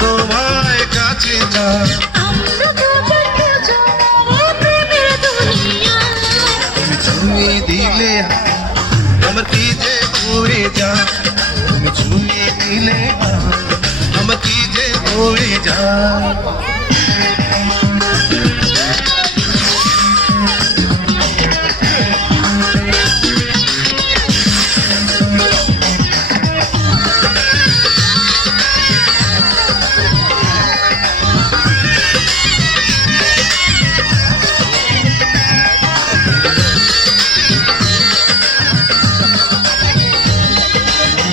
তোমায় কাছে যা তুমি ছুঁয়ে দিলে আমার কি যে হয়ে যা তুমি ছুঁয়ে দিলে আমার কি যে হয়ে যা